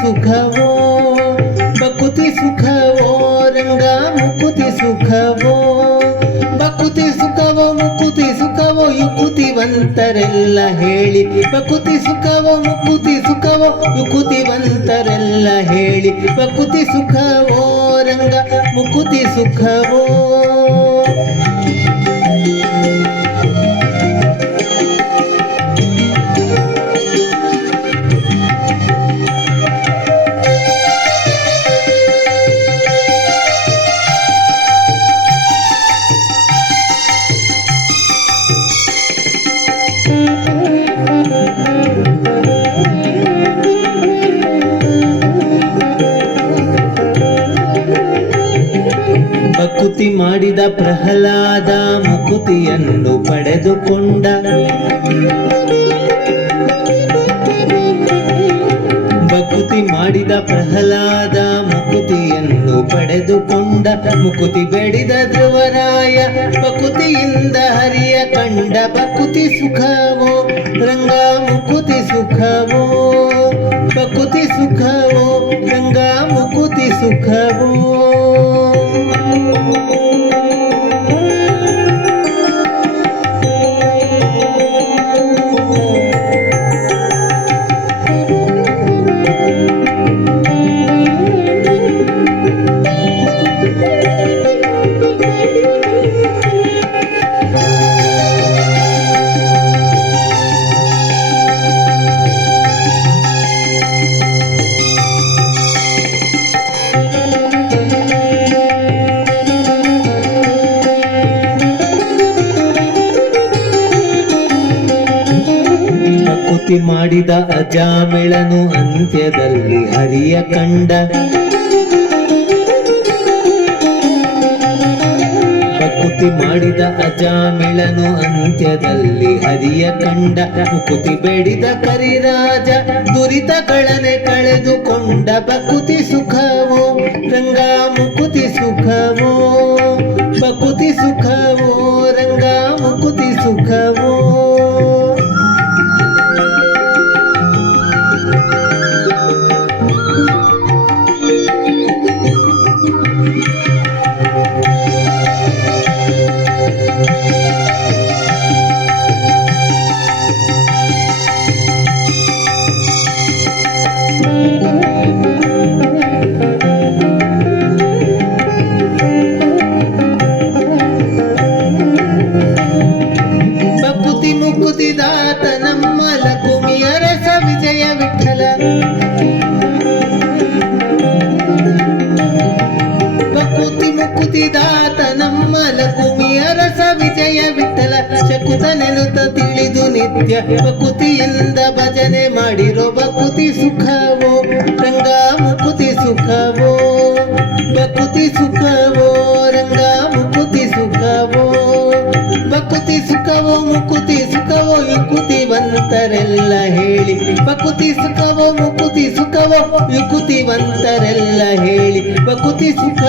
ಸುಖವೋ ಬಕುತಿ ಸುಖವೋ ರಂಗ ಮುಕುತಿ ಸುಖವೋ ಬಕುತಿ ಸುಖವೋ ಮುಕುತಿ ಸುಖವೋ ಯುಕುತಿವಂತರೆಲ್ಲ ಹೇಳಿ ಬಕುತಿ ಸುಖವೋ ಮುಕುತಿ ಸುಖವೋ ಯುಕುತಿವಂತರೆಲ್ಲ ಹೇಳಿ ಬಕುತಿ ಸುಖವೋ ರಂಗ ಮುಕುತಿ ಸುಖವೋ ಬಕುತಿ ಮಾಡಿದ ಪ್ರಹ್ಲಾದ ಮುಕುತಿಯನ್ನು ಪಡೆದುಕೊಂಡ ಬಕುತಿ ಮಾಡಿದ ಪ್ರಹ್ಲಾದ ಮುಕುತಿಯನ್ನು ಪಡೆದುಕೊಂಡ ಮುಕುತಿ ಬೇಡಿದ ಧ್ರುವರಾಯ ಬಕುತಿಯಿಂದ ಹರಿಯ ಕಂಡ ಬಕುತಿ ಸುಖವೋ ರಂಗ ಮುಕುತಿ ಸುಖವೋ ಬಕುತಿ ಸುಖವೋ ರಂಗ ಮುಕುತಿ ಸುಖವೋ ಬಕುತಿ ಮಾಡಿದ ಅಜಾಮಿಳನು ಅಂತ್ಯದಲ್ಲಿ ಹರಿಯ ಕಂಡ ಬಕುತಿ ಮಾಡಿದ ಅಜಾಮಿಳನು ಅಂತ್ಯದಲ್ಲಿ ಹರಿಯ ಕಂಡ ಮುಕುತಿ ಬೇಡಿದ ಕರಿರಾಜ ದುರಿತಗಳನೆ ಕಳೆದುಕೊಂಡ ಬಕುತಿ ಸುಖವೋ ರಂಗ ಮುಕುತಿ ಸುಖವೋ ಬಕುತಿ ಸುಖವೋ ರಂಗ ಮುಕುತಿ ಸುಖವೋ ಮುಕುತಿದಾತ ನಮ್ಮ ಲಕುಮಿಯ ರಸ ವಿಜಯ ವಿಠಲ ಬಕುತಿ ಮುಕುತಿದಾತ ನಮ್ಮ ಲಕುಮಿಯ ರಸ ವಿಜಯ ವಿಠಲ ಶಕುತ ನೆನುತ ತಿಳಿದು ನಿತ್ಯ ಬಕುತಿಯಿಂದ ಭಜನೆ ಮಾಡಿರೋ ಬಕುತಿ ಸುಖವೋ ರಂಗ ಮುಕುತಿ ಸುಖವೋ ಬಕುತಿ ಸುಖವೋ ರಂಗ ಮುಕುತಿ ಸುಖವೋ ಬಕುತಿ ಸುಖವೋ ಮುಕುತಿ ಸುಖವೋ ಯುಕುತಿವಂತರೆಲ್ಲ ಹೇಳಿ ಬಕುತಿ ಸುಖವೋ ಮುಕುತಿ ಸುಖವೋ ಯುಕುತಿವಂತರೆಲ್ಲ ಹೇಳಿ ಬಕುತಿ ಸುಖ